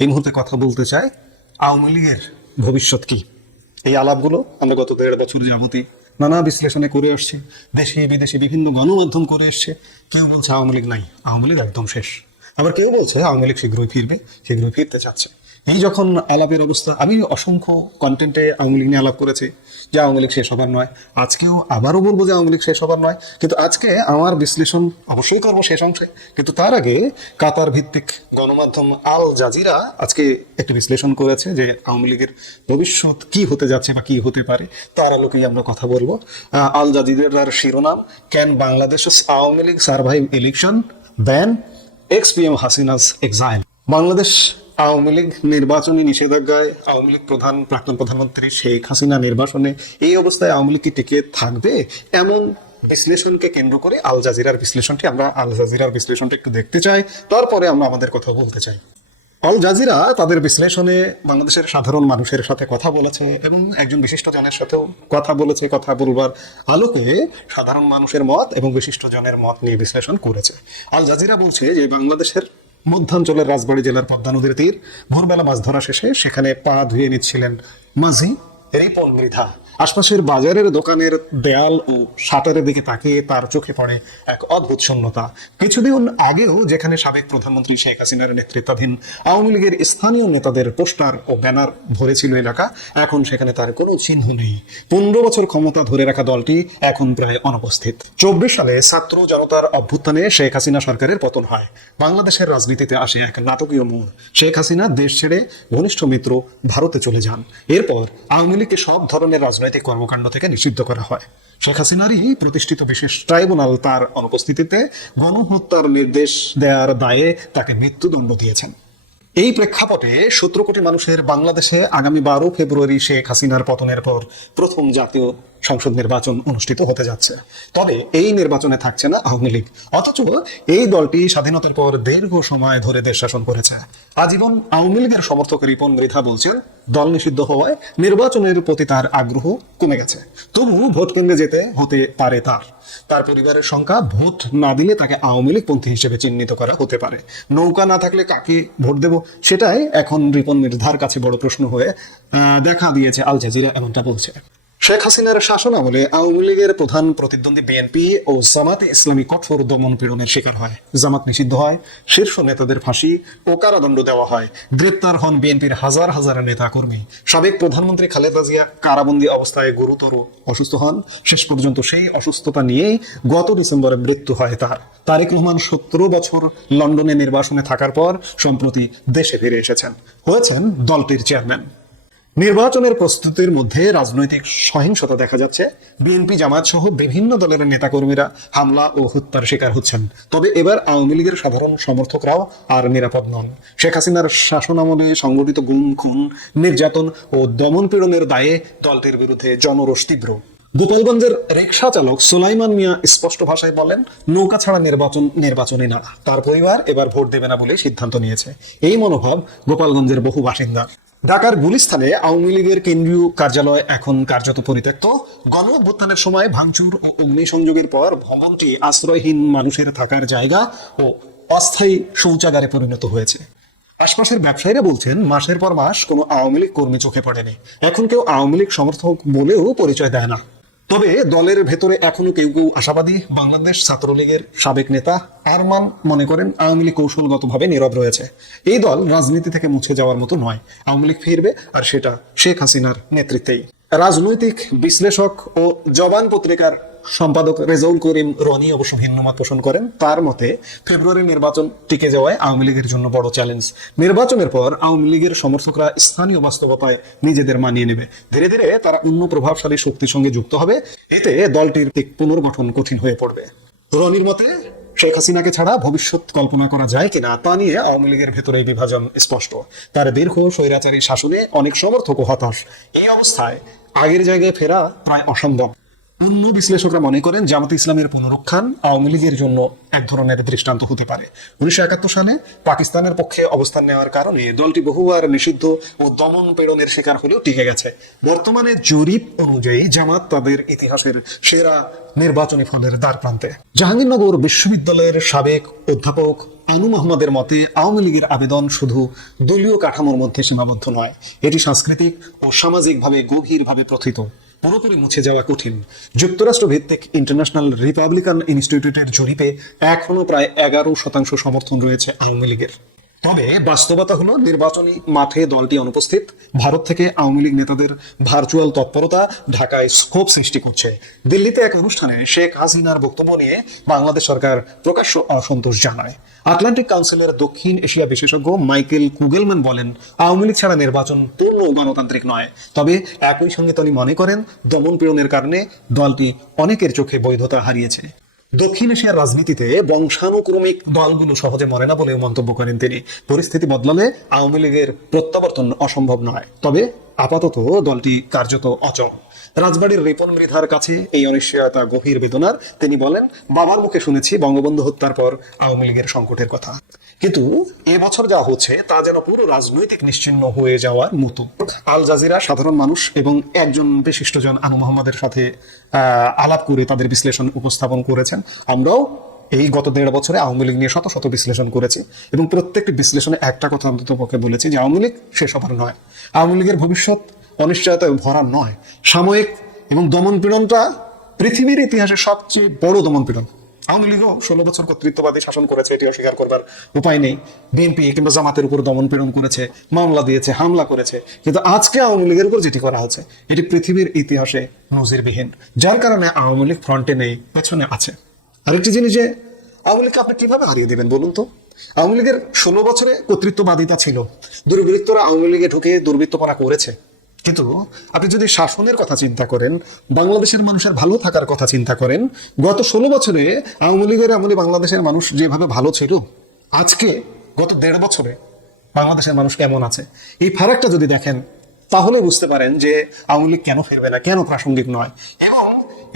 এই মুহূর্তে কথা বলতে চাই আওয়ামী লীগের ভবিষ্যৎ কি। এই আলাপগুলো আমরা গত 1.5 বছর যাবতী নানা বিশ্লেষণে করে আসছি, দেশে বিদেশে বিভিন্ন গণমাধ্যম করে এসছে। কেউ বলছে আওয়ামী লীগ নাই, আওয়ামী লীগ একদম শেষ। আবার কেউ বলছে আওয়ামী লীগ শীঘ্রই ফিরবে, শীঘ্রই ফিরতে চাচ্ছে। এই যখন আলাপের অবস্থা, আমি অসংখ্য কন্টেন্টে আওয়ামী লীগ নিয়ে আলাপ করেছি যে আওয়ামী লীগ শেষ হবার নয়। আজকেও আবারও বলবো যে আওয়ামী লীগ শেষ হবার নয়, কিন্তু আজকে আমার বিশ্লেষণ অবশ্যই করবো শেষ অংশে। কিন্তু তার আগে কাতার ভিত্তিক গণমাধ্যম আল জাজিরা আজকে একটি বিশ্লেষণ করেছে যে আওয়ামী লীগের ভবিষ্যৎ কি হতে যাচ্ছে বা কি হতে পারে, তার আলোকেই আমরা কথা বলবো। আল জাজিরার শিরোনাম, can Bangladesh Awami League survive election, ban ex PM Hasina's exile. Bangladesh Awami League নির্বাচনী নিষেধাজ্ঞায়, আওয়ামী লীগ প্রাক্তন প্রধানমন্ত্রী শেখ হাসিনা নির্বাসনে, এই অবস্থায় আওয়ামী লীগ কি টিকে থাকবে? এমন বিশ্লেষণকে কেন্দ্র করে আল জাজিরার বিশ্লেষণটা একটু দেখতে চাই, তারপরে আমরা আমাদের কথা বলতে চাই। আল জাজিরা তাদের বিশ্লেষণে বাংলাদেশের সাধারণ মানুষের সাথে কথা বলেছে এবং একজন বিশিষ্ট জনের সাথেও কথা বলেছে। কথা বলবার আলোকে সাধারণ মানুষের মত এবং বিশিষ্ট জনের মত নিয়ে বিশ্লেষণ করেছে। আল জাজিরা বলছে যে বাংলাদেশের মধ্যাঞ্চলের রাজবাড়ী জেলার পদ্মা নদীর তীর, ভোরবেলা মাছ ধরা শেষে সেখানে পা ধুয়ে নিচ্ছিলেন মাঝি রিপন মৃধা। আশপাশের বাজারের দোকানের দেয়াল ও শাটারের দিকে তাকিয়ে তার চোখে পড়ে এক অদ্ভুত শূন্যতা। কিছুদিন আগেও যেখানে সাবেক প্রধানমন্ত্রী শেখ হাসিনার নেতৃত্বাধীন আওয়ামী লীগের স্থানীয় নেতাদের পোস্টার ও ব্যানার ভরেছিল এলাকা, এখন সেখানে তার কোনো চিহ্ন নেই। 15 বছর ক্ষমতা ধরে রাখা দলটি এখন প্রায় অনুপস্থিত। 24 সালে ছাত্র জনতার অভ্যুত্থানে শেখ হাসিনা সরকারের পতন হয়। বাংলাদেশের রাজনীতিতে আসে এক নাটকীয় মোড়। শেখ হাসিনা দেশ ছেড়ে ঘনিষ্ঠ মিত্র ভারতে চলে যান। এরপর আওয়ামী লীগকে সব ধরনের রাজনৈতিক কর্মকাণ্ড থেকে নিষিদ্ধ করা হয়। শেখ হাসিনারই প্রতিষ্ঠিত বিশেষ ট্রাইব্যুনাল তার অনুপস্থিতিতে গণহত্যার নির্দেশ দেওয়ার দায়ে তাকে মৃত্যুদণ্ড দিয়েছেন। এই প্রেক্ষাপটে 17 কোটি মানুষের বাংলাদেশে আগামী 12 ফেব্রুয়ারি শেখ হাসিনার পতনের পর প্রথম জাতীয় সংসদ নির্বাচন অনুষ্ঠিত হতে যাচ্ছে। তবে এই নির্বাচনে থাকছে না আওয়ামী লীগ, অথচ এই দলটি স্বাধীনতার পর দীর্ঘ সময় ধরে দেশ শাসন করেছে। আজীবন আওয়ামী লীগের সমর্থক রিপন মৃধা বলছেন, দল নিষিদ্ধ হওয়ায় নির্বাচনের প্রতি তার আগ্রহ কমে গেছে। তবু ভোট কেন্দ্রে যেতে হতে পারে তার পরিবারের সংখ্যা ভোট না দিলে তাকে আওয়ামী লীগ পন্থী হিসেবে চিহ্নিত করা হতে পারে। নৌকা না থাকলে কাকে ভোট দেব, সেটাই এখন রিপন মৃধার কাছে বড় প্রশ্ন হয়ে দেখা দিয়েছে। আল জাজিরা এমনটা বলছে। শেখ হাসিনার শাসন আমলে আওয়ামী লীগের প্রধান প্রতিদ্বন্দ্বী বিএনপি ও জামাতে ইসলামী কঠোর দমন পীড়নের শিকার হয়। জামাত নিষিদ্ধ হয়, শীর্ষ নেতাদের ফাঁসি ও কারাদণ্ড দেওয়া হয়, গ্রেপ্তার হন বিএনপির হাজার হাজার নেতা কর্মী। সাবেক প্রধানমন্ত্রী খালেদা জিয়া কারাবন্দী অবস্থায় গুরুতর অসুস্থ হন। শেষ পর্যন্ত সেই অসুস্থতা নিয়েই গত ডিসেম্বরে মৃত্যু হয় তার। তারেক রহমান 17 বছর লন্ডনে নির্বাসনে থাকার পর সম্প্রতি দেশে ফিরে এসেছেন, হয়েছেন দলটির চেয়ারম্যান। নির্বাচনের প্রস্তুতির মধ্যে রাজনৈতিক সহিংসতা দেখা যাচ্ছে। বিএনপি জামায়াত সহ বিভিন্ন দলের নেতাকর্মীরা হামলা ও হত্যার শিকার হচ্ছেন। তবে এবার আওয়ামী লীগের সাধারণ সমর্থকরাও আর নিরাপদ নন। শেখ হাসিনার শাসনামলে সংগঠিত গুম, খুন, নির্যাতন ও দমন পীড়নের দায়ে দলটির বিরুদ্ধে জনরোষ তীব্র। গোপালগঞ্জের রিকশা চালক সুলাইমান মিয়া স্পষ্ট ভাষায় বলেন, নৌকা ছাড়া নির্বাচনই না। তার পরিবার এবার ভোট দেবে না বলে সিদ্ধান্ত নিয়েছে। এই মনোভাব গোপালগঞ্জের বহু বাসিন্দা। ঢাকার গুলিস্তানে আওয়ামী লীগের কেন্দ্রীয় কার্যালয় এখন কার্যত পরিত্যক্ত। গণ অভ্যুত্থানের সময় ভাঙচুর ও অগ্নিসংযোগের পর ভবনটি আশ্রয়হীন মানুষের থাকার জায়গা ও অস্থায়ী শৌচাগারে পরিণত হয়েছে। আশপাশের ব্যবসায়ীরা বলছেন, মাসের পর মাস কোনো আওয়ামী লীগ কর্মী চোখে পড়েনি। এখন কেউ আওয়ামী লীগ সমর্থক বলেও পরিচয় দেয় না। তবে দলের ভেতরে এখনো কেউ কেউ আশাবাদী। বাংলাদেশ ছাত্রলীগের সাবেক নেতা আরমান মনে করেন, আওয়ামী লীগ কৌশলগতভাবে নীরব রয়েছে। এই দল রাজনীতি থেকে মুছে যাওয়ার মতো নয়। আওয়ামী লীগ ফিরবে, আর সেটা শেখ হাসিনার নেতৃত্বেই। রাজনৈতিক বিশ্লেষক ও জবান পত্রিকার সম্পাদক রেজাউল করিম রনি অবশ্য ভিন্ন মত পোষণ করেন। তার মতে, ফেব্রুয়ারি নির্বাচন টিকে যাওয়ায় আওয়ামী লীগের জন্য বড় চ্যালেঞ্জ। নির্বাচনের পর আওয়ামী লীগের সমর্থকরা স্থানীয় বাস্তবতায় নিজেদের মানিয়ে নেবে। ধীরে ধীরে তারা অন্য প্রভাবশালী শক্তির সঙ্গে যুক্ত হবে। এতে দলটির পুনর্গঠন কঠিন হয়ে পড়বে। রনির মতে, শেখ হাসিনাকে ছাড়া ভবিষ্যৎ কল্পনা করা যায় কিনা তা নিয়ে আওয়ামী লীগের ভেতরে বিভাজন স্পষ্ট। তার দীর্ঘ স্বৈরাচারী শাসনে অনেক সমর্থক হতাশ। এই অবস্থায় আগের জায়গায় ফেরা প্রায় অসম্ভব। অন্য বিশ্লেষকরা মনে করেন জামাতে ইসলামের পুনরুত্থান আওয়ামী লীগের জন্য এক ধরনের দৃষ্টান্ত হতে পারে। 1971 সালে পাকিস্তানের পক্ষে অবস্থান নেওয়ার কারণে দলটি বহুবার নিষিদ্ধ ও দমন পীড়নের শিকার হলেও টিকে গেছে। বর্তমানে জরিপ অনুযায়ী জামাত তাদের ইতিহাসের সেরা নির্বাচনী ফলের দ্বার প্রান্তে। জাহাঙ্গীরনগর বিশ্ববিদ্যালয়ের সাবেক অধ্যাপক আনু মোহাম্মদের মতে আওয়ামী লীগের আবেদন শুধু দলীয় কাঠামোর মধ্যে সীমাবদ্ধ নয়, এটি সাংস্কৃতিক ও সামাজিকভাবে গভীরভাবে প্রথিত, পুরোপুরি মুছে যাওয়া কঠিন। যুক্তরাষ্ট্র ভিত্তিক ইন্টারন্যাশনাল রিপাবলিকান ইনস্টিটিউটের জরিপে এখনো প্রায় 11% সমর্থন রয়েছে আওয়ামী লীগের। তবে বাস্তবতা হলো নির্বাচনী মাঠে দলটি অনুপস্থিত। ভারত থেকে আওয়ামী লীগ নেতাদের ভার্চুয়াল তৎপরতা ঢাকায় স্কোপ সৃষ্টি করছে। দিল্লিতে এক অনুষ্ঠানে শেখ হাসিনার বক্তব্য নিয়ে বাংলাদেশ সরকার প্রকাশ্য অসন্তোষ জানায়। আটলান্টিক কাউন্সিলের দক্ষিণ এশিয়া বিশেষজ্ঞ মাইকেল কুগেলম্যান বলেন, আওয়ামী লীগ ছাড়া নির্বাচন পূর্ণ গণতান্ত্রিক নয়। তবে একই সঙ্গে তিনি মনে করেন দমন পীড়নের কারণে দলটি অনেকের চোখে বৈধতা হারিয়েছে। দক্ষিণ এশিয়ার রাজনীতিতে বংশানুক্রমিক দলগুলো সহজে মরে না বলেও মন্তব্য করেন তিনি। পরিস্থিতি বদলালে আওয়ামী লীগের প্রত্যাবর্তন অসম্ভব নয়, তবে আপাতত দলটি কার্যত অচল। রাজবাড়ির রিপন মৃধার কাছে এই অনিশ্চয়তা গভীর বেদনার। তিনি বলেন, বাবার মুখে শুনেছি বঙ্গবন্ধু হত্যার পর আওয়ামী লীগের সংকটের কথা, কিন্তু এবছর যা হচ্ছে তা যেন পুরো রাজনৈতিক নিশ্চিহ্ন হয়ে যাওয়ার মতো। আল জাজিরা সাধারণ মানুষ এবং একজন বিশিষ্টজন আনু মোহাম্মদের সাথে আলাপ করে তাদের বিশ্লেষণ উপস্থাপন করেছেন। আমরাও এই গত 1.5 বছরে আওয়ামী লীগ নিয়ে শত শত বিশ্লেষণ করেছি এবং প্রত্যেকটি বিশ্লেষণে একটা কথা অন্তত পক্ষে বলেছি যে আওয়ামী লীগ শেষ হবার নয়, আওয়ামী লীগের ভবিষ্যৎ অনিশ্চয়তায় ভরা নয়। সাময়িক এবং দমন পীড়নটা পৃথিবীর ইতিহাসে সবচেয়ে বড় দমন পীড়ন। আওয়ামী লীগও 16 বছর কর্তৃত্ববাদী শাসন করেছে, এটি অস্বীকার করবার উপায় নেই। বিএনপি কিংবা জামাতের উপর দমন পীড়ন করেছে, মামলা দিয়েছে, হামলা করেছে, কিন্তু আজকে আওয়ামী লীগের উপর যেটি করা হচ্ছে এটি পৃথিবীর ইতিহাসে নজিরবিহীন। যার কারণে আওয়ামী লীগ ফ্রন্টে নেই, পেছনে আছে। আরেকটি জিনিস যে আওয়ামী লীগকে আপনি কিভাবে হারিয়ে দেবেন বলুন তো? আওয়ামী লীগের 16 বছরে কর্তৃত্ববাদিতা ছিল, দুর্বৃত্তরা আওয়ামী লীগে ঢুকে দুর্বৃত্তপনা করেছে, কিন্তু আপনি যদি শাসনের কথা চিন্তা করেন, বাংলাদেশের মানুষের ভালো থাকার কথা চিন্তা করেন, গত 16 বছরে আওয়ামী লীগের আমলে বাংলাদেশের মানুষ যেভাবে ভালো ছিল, আজকে গত 1.5 বছরে বাংলাদেশের মানুষ কেমন আছে, এই ফারাকটা যদি দেখেন তাহলে বুঝতে পারেন যে আওয়ামী লীগ কেন ফিরবে না, কেন প্রাসঙ্গিক নয়। এবং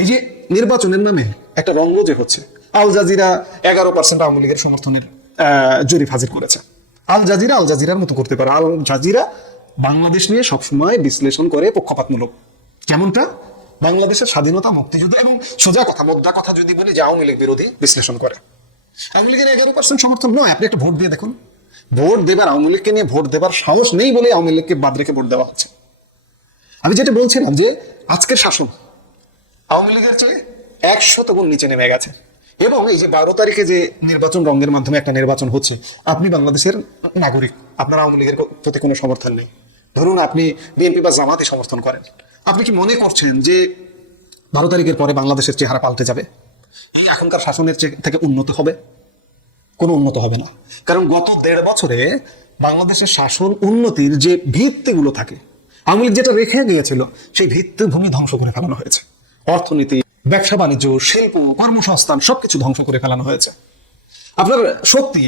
এই যে নির্বাচনের নামে একটা রঙ্গ যে হচ্ছে, আল জাজিরা 11% আওয়ামী লীগের সমর্থনের জরিপ হাজির করেছে। আল জাজিরার মতো করতে পারে। আল জাজিরা বাংলাদেশ নিয়ে সবসময় বিশ্লেষণ করে পক্ষপাতমূলক, যেমনটা বাংলাদেশের স্বাধীনতা, মুক্তিযুদ্ধ এবং সোজা কথা, মোদ্দা কথা যদি বলি যে আওয়ামী লীগ বিরোধী বিশ্লেষণ করে। আওয়ামী লীগের 11% সমর্থন নয়। আপনি একটা ভোট দিয়ে দেখুন, ভোট দেবার, আওয়ামী লীগকে নিয়ে ভোট দেবার সাহস নেই বলে আওয়ামী লীগকে বাদ রেখে ভোট দেওয়া হচ্ছে। আমি যেটা বলছিলাম যে আজকের শাসন আওয়ামী লীগের চেয়ে 100 গুণ নিচে নেমে গেছে। এবং এই যে 12 তারিখে যে নির্বাচন রঙের মাধ্যমে একটা নির্বাচন হচ্ছে, আপনি বাংলাদেশের নাগরিক, আপনার আওয়ামী লীগের প্রতি কোনো সমর্থন নেই, ধরুন আপনি বিএনপি বা জামাতে সমর্থন করেন, আপনি কি মনে করছেন যে 12 তারিখের পরে বাংলাদেশের চেহারা পাল্টে যাবে? এই এখনকার শাসনের থেকে উন্নত হবে? কোনো উন্নত হবে না। কারণ গত 1.5 বছরে বাংলাদেশের শাসন উন্নতির যে ভিত্তিগুলো থাকে, আওয়ামী লীগ যেটা রেখে গিয়েছিল, সেই ভিত্তিভূমি ধ্বংস করে ফেলানো হয়েছে। অর্থনীতি, ব্যবসা বাণিজ্য, শিল্প, কর্মসংস্থান সবকিছু ধ্বংস করে ফেলানো হয়েছে। আপনার শক্তি,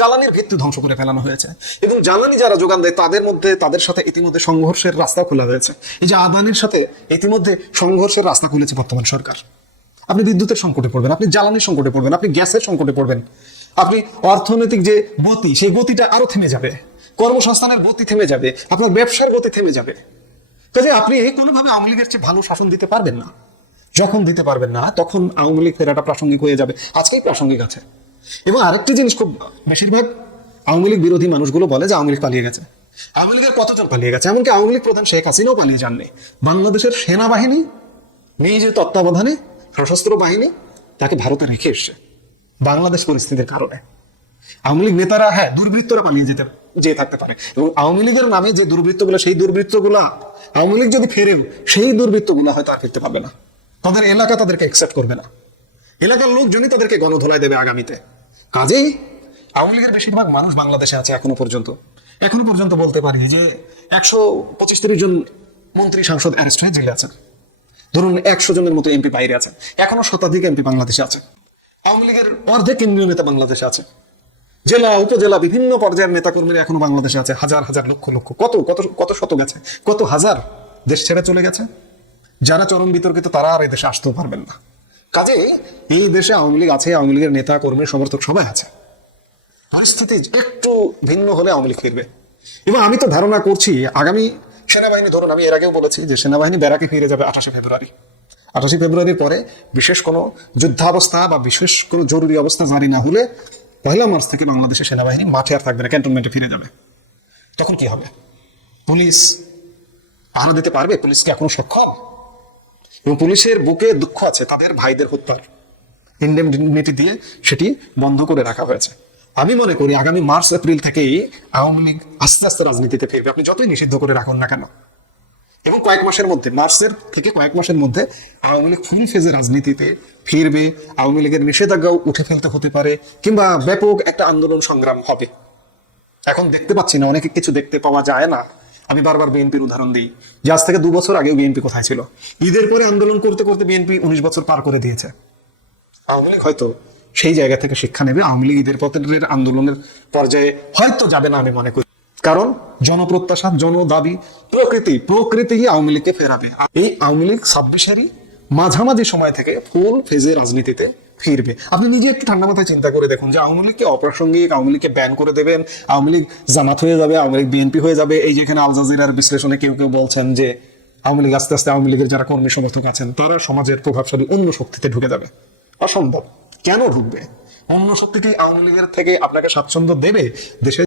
জ্বালানির ভিত্তি ধ্বংস করে ফেলানো হয়েছে। এবং জ্বালানি যারা যোগান দেয় তাদের সাথে ইতিমধ্যে সংঘর্ষের রাস্তা খোলা হয়েছে। এই যে আদানির সাথে ইতিমধ্যে সংঘর্ষের রাস্তা খুলেছে বর্তমান সরকার। আপনি বিদ্যুতের সংকটে পড়বেন, আপনি জ্বালানির সংকটে পড়বেন, আপনি গ্যাসের সংকটে পড়বেন, আপনি অর্থনৈতিক যে গতি, সেই গতিটা আরো থেমে যাবে, কর্মসংস্থানের গতি থেমে যাবে, আপনার ব্যবসার গতি থেমে যাবে। কাজে আপনি কোনোভাবে আওয়ামী লীগের চেয়ে ভালো শাসন দিতে পারবেন না। যখন দিতে পারবেন না, তখন আওয়ামী লীগ ফেরাটা প্রাসঙ্গিক হয়ে যাবে। আজকেই প্রাসঙ্গিক আছে। এবং আরেকটি জিনিস, খুব বেশিরভাগ আওয়ামী লীগ বিরোধী মানুষগুলো বলে যে আওয়ামী লীগ পালিয়ে গেছে। আওয়ামী লীগের কতজন পালিয়ে গেছে? এমনকি আওয়ামী লীগ প্রধান শেখ হাসিনাও পালিয়ে যাননি। বাংলাদেশের সেনাবাহিনী নিজ তত্ত্বাবধানে সশস্ত্র বাহিনী তাকে ভারতে রেখে এসছে বাংলাদেশ পরিস্থিতির কারণে। আওয়ামী লীগ নেতারা, হ্যাঁ, দুর্বৃত্তরা পালিয়ে যেতে থাকতে পারে, এবং আওয়ামী লীগের নামে যে দুর্বৃত্তগুলো, সেই দুর্বৃত্তগুলা আওয়ামী লীগ যদি ফেরেও, সেই দুর্বৃত্তগুলা হয়তো আর ফিরতে পারবে না। তাদের এলাকা তাদেরকে অ্যাকসেপ্ট করবে না, এলাকার লোকজনই তাদেরকে গণধোলাই দেবে আগামীতে। কাজেই আওয়ামী লীগের বেশিরভাগ মানুষ বাংলাদেশে আছে এখনো পর্যন্ত বলতে পারি যে 125-30 জন মন্ত্রী সাংসদ অ্যারেস্ট হয়ে জেলে আছেন। ধরুন 100 জনের মতো এমপি বাইরে আছেন, এখনো শতাধিক এমপি বাংলাদেশে আছে। আওয়ামী লীগের অর্ধেক কেন্দ্রীয় নেতা বাংলাদেশে আছে, জেলা উপজেলা বিভিন্ন পর্যায়ের নেতাকর্মীরা এখনো বাংলাদেশে আছে। হাজার হাজার লক্ষ লক্ষ, কত কত কত শত গেছে, কত হাজার দেশ ছেড়ে চলে গেছে। যারা চরম বিতর্কিত তারা আর এই দেশে আসতেও পারবেন না। কাজে এই দেশে আওয়ামী লীগ আছে, আওয়ামী লীগের নেতা কর্মী সমর্থক সবাই আছে। পরিস্থিতি একটু ভিন্ন হলে আওয়ামী লীগ ফিরবে। এবং আমি তো ধারণা করছি আগামী সেনাবাহিনী, ধরুন আমি এর আগেও বলেছি যে সেনাবাহিনী ব্যারাকে ফিরে যাবে 28 ফেব্রুয়ারি। 28 ফেব্রুয়ারির পরে বিশেষ কোনো যুদ্ধাবস্থা বা বিশেষ কোনো জরুরি অবস্থা জারি না হলে 1 মার্চ থেকে বাংলাদেশের সেনাবাহিনী মাঠে আর থাকবে না, ক্যান্টনমেন্টে ফিরে যাবে। তখন কি হবে? পুলিশ পাহারা দিতে পারবে? পুলিশ কি এখনো সক্ষম? এবং পুলিশের বুকে দুঃখ আছে তাদের ভাইদের হত্যার, ইন্ডেমনিটি দিয়ে সেটি বন্ধ করে রাখা হয়েছে। আমি মনে করি আগামী মার্চ এপ্রিল থেকেই আওয়ামী লীগ আস্তে আস্তে রাজনীতিতে ফিরবে, আপনি যতই নিষিদ্ধ করে রাখুন না কেন। এবং কয়েক মাসের মধ্যে, মার্চের থেকে কয়েক মাসের মধ্যে আওয়ামী লীগ ফুল ফেজে রাজনীতিতে ফিরবে। আওয়ামী লীগের নিষেধাজ্ঞাও উঠে ফেলতে হতে পারে, কিংবা ব্যাপক একটা আন্দোলন সংগ্রাম হবে। এখন দেখতে পাচ্ছি না, অনেক কিছু দেখতে পাওয়া যায় না। আমি বারবার বিএনপির উদাহরণ দিই যে আজ থেকে 2 বছর আগেও বিএনপি কোথায় ছিল? ঈদের পরে আন্দোলন করতে করতে বিএনপি 19 বছর পার করে দিয়েছে। আওয়ামী লীগ হয়তো সেই জায়গা থেকে শিক্ষা নেবে। আওয়ামী লীগ ঈদের পথের আন্দোলনের পর্যায়ে হয়তো যাবে না আমি মনে করি, কারণ জনপ্রত্যাশা, জনদাবি, প্রকৃতি আওয়ামী লীগকে ফেরাবে। এই আওয়ামী লীগ 26-এরই মাঝামাঝি সময় থেকে ফুল ফেজে রাজনীতিতে ফিরবে। আপনি নিজে একটু ঠান্ডা মাথায় চিন্তা করে দেখুন যে আওয়ামী লীগকে অপ্রাসঙ্গিক, আওয়ামী লীগকে ব্যান করে দেবেন, আওয়ামী লীগ জামাত হয়ে যাবে, আওয়ামী লীগ বিএনপি হয়ে যাবে। এই যেখানে আল জাজিরার বিশ্লেষণে কেউ কেউ বলছেন যে আওয়ামী লীগ আস্তে আস্তে, আওয়ামী লীগের যারা কর্মী সমর্থক আছেন তারা সমাজের প্রভাবশালী অন্য শক্তিতে ঢুকে যাবে। অসম্ভব। কেন ঢুকবে? অন্য শক্তি কি আওয়ামী লীগের থেকে আপনাকে স্বাচ্ছন্দ্য দেবে? দেশে